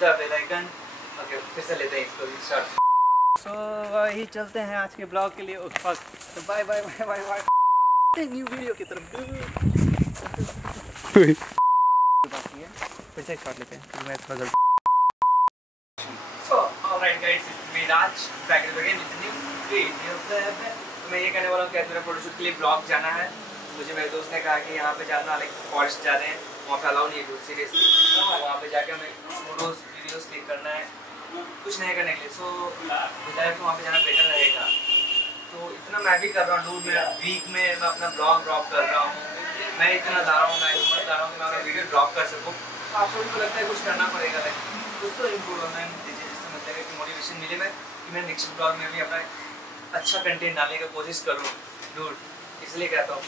The bell icon. Okay फिर से लेते हैं इसको स्टार्ट। सो वही चलते हैं आज के ब्लॉग के लिए फर्स्ट। तो bye bye bye bye bye new video की तरफ। बाकी है फिर से शॉट लेते हैं। मैं थोड़ा so alright guys, it's me Raj back again with new video. तो मैं ये कहने वाला हूँ कि आज मेरा फोटोशूट के लिए ब्लॉग जाना है। मुझे मेरे दोस्त ने कहा कि यहाँ पे जाना, लाइक फॉरेस्ट जा रहे हैं, वहाँ पे अलाउ नहीं है सीरियसली। वहाँ पे जाके हमें फोटोज वीडियोस क्लिक करना है, कुछ नहीं करने के लिए। सो मुझे तो वहाँ पे जाना बेटर रहेगा। तो इतना मैं भी कर रहा हूँ डूड। मैं वीक में मैं अपना ब्लॉग ड्रॉप कर रहा हूँ। मैं इतना ला रहा हूँ, मैं हिम्मत ला रहा हूँ कि मैं अपना वीडियो ड्रॉप कर सकूँ। तो आप सभी को लगता है कुछ करना पड़ेगा, लाइक कुछ तो इम्प्रूव होना है दीजिए, जिससे मतलब कि मोटिवेशन मिले मैं कि मैं नेक्स्ट ब्लॉग में भी अपना अच्छा कंटेंट डालने की कोशिश करूँ डूड, इसलिए कहता हूँ।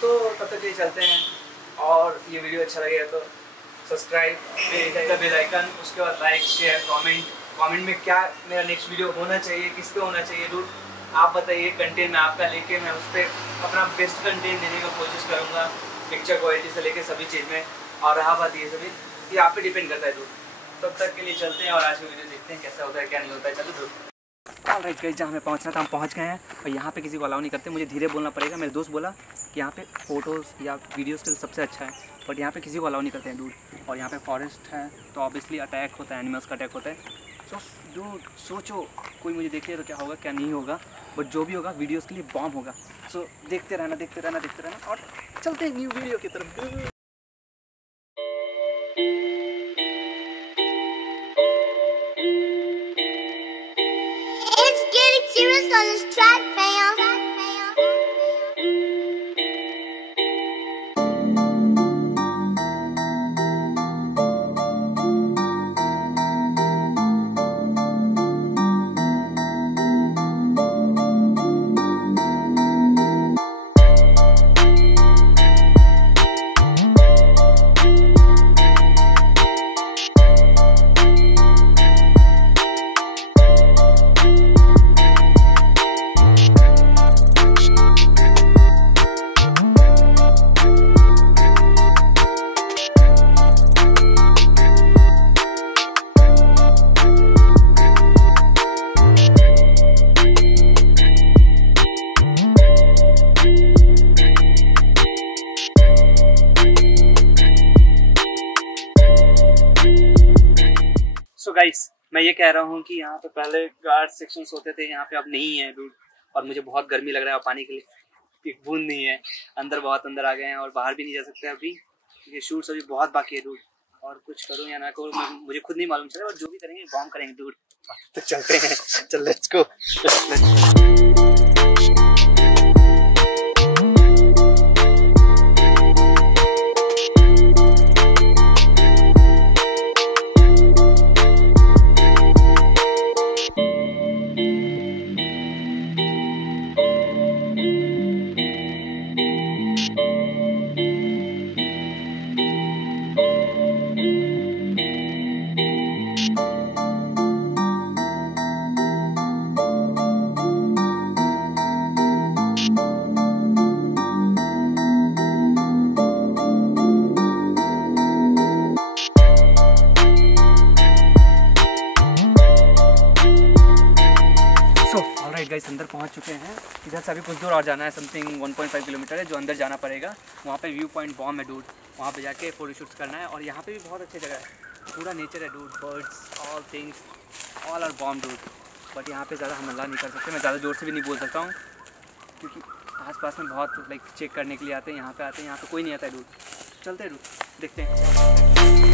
तो तब तक ये चलते हैं, और ये वीडियो अच्छा लगेगा तो सब्सक्राइब, द बेल आइकन, उसके बाद लाइक शेयर कमेंट में क्या मेरा नेक्स्ट वीडियो होना चाहिए, किस पे होना चाहिए डूड, आप बताइए। कंटेंट मैं आपका लेके मैं उस पर अपना बेस्ट कंटेंट देने की कोशिश करूँगा, पिक्चर क्वालिटी से लेके सभी चीज़ में। और रहा बात ये सभी, ये आप पे डिपेंड करता है डूड। तब तक के लिए चलते हैं और आज की वीडियो देखते हैं कैसा होता है क्या नहीं होता है। चलो डूड। ऑलराइट गाइस, जहाँ हमें पहुँचना था हम पहुँच गए हैं, और यहाँ पे किसी को अलाउ नहीं करते। मुझे धीरे बोलना पड़ेगा। मेरे दोस्त बोला कि यहाँ पे फ़ोटोज़ या वीडियोज़ के लिए सबसे अच्छा है, बट यहाँ पे किसी को अलाउ नहीं करते हैं डूड। और यहाँ पे फॉरेस्ट है तो ऑब्वियसली अटैक होता है, एनिमल्स का अटैक होता है। सो डूड सोचो कोई मुझे देख लिया तो क्या होगा क्या नहीं होगा, बट जो भी होगा वीडियोज़ के लिए बॉम्ब होगा। सो देखते रहना और चलते हैं न्यू वीडियो की तरफ। On this track, fam. So guys, मैं ये कह रहा हूँ कि यहाँ पे पहले गार्ड सेक्शंस होते थे, यहाँ पे अब नहीं है डूड। और मुझे बहुत गर्मी लग रहा है और पानी के लिए एक बूंद नहीं है। बहुत अंदर आ गए हैं और बाहर भी नहीं जा सकते अभी, क्योंकि शूट्स अभी बहुत बाकी है डूड। और कुछ करूँ या ना करूँ मुझे खुद नहीं मालूम चला, और जो भी करेंगे बॉम्ब करेंगे डूड। तो चलते हैं, चल लेट्स गो। गाइस अंदर पहुंच चुके हैं। इधर से अभी कुछ दूर और जाना है, समथिंग 1.5 किलोमीटर है जो अंदर जाना पड़ेगा। वहाँ पे व्यू पॉइंट बॉम्ब है डूड, वहाँ पे जाके फोटोशूट्स करना है। और यहाँ पे भी बहुत अच्छी जगह है, पूरा नेचर है dude, birds, all things, all are bomb dude. But यहाँ पे ज़्यादा हम हल्ला नहीं कर सकते, मैं ज़्यादा ज़ोर से भी नहीं बोल सकता हूँ, क्योंकि आस-पास में बहुत लाइक चेक करने के लिए आते हैं। यहाँ पे कोई नहीं आता है डूड। चलते हैं डूड, देखते हैं।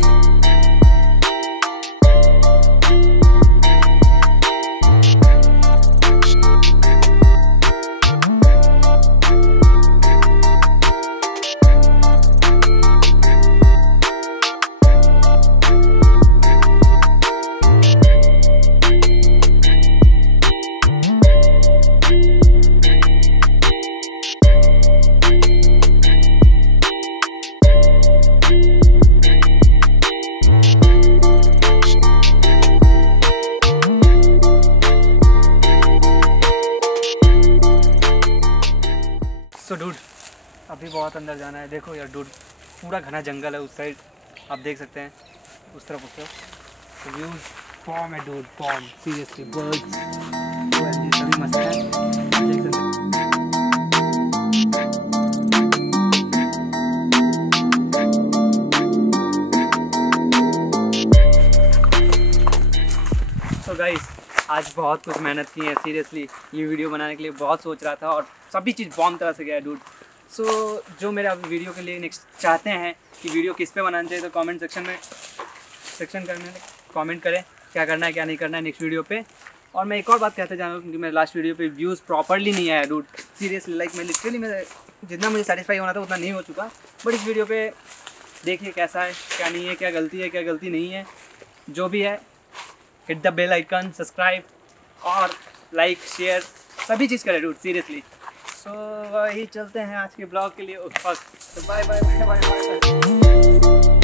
सो डूड अभी बहुत अंदर जाना है। देखो यार डूड, पूरा घना जंगल है उस साइड, आप देख सकते हैं उस तरफ व्यूज फॉर्म है डूड, फॉर्म सीरियसली बर्ड्स सभी मस्त है, देख सकते हैं। तो गाइस आज बहुत कुछ मेहनत की है सीरियसली, ये वीडियो बनाने के लिए बहुत सोच रहा था और सभी चीज़ बॉम्ब तरह से गया है डूड। सो जो मेरा वीडियो के लिए नेक्स्ट चाहते हैं कि वीडियो किस पे बनाना चाहिए, तो कमेंट सेक्शन करने कमेंट करें क्या करना है क्या नहीं करना है नेक्स्ट वीडियो पे। और मैं एक और बात कहते जाऊँ, क्योंकि मेरे लास्ट वीडियो पे व्यूज़ प्रॉपरली नहीं आया डूड सीरियसली, लाइक मैं लिटरली जितना मुझे सेटिस्फाई होना था उतना नहीं हो चुका। बट इस वीडियो पे देखिए कैसा है क्या नहीं है, क्या गलती नहीं है, जो भी है hit the bell icon, subscribe और लाइक शेयर सभी चीज़ करें डूड सीरियसली। सो वही चलते हैं आज के ब्लॉग के लिए, बाय बाय बाय बाय।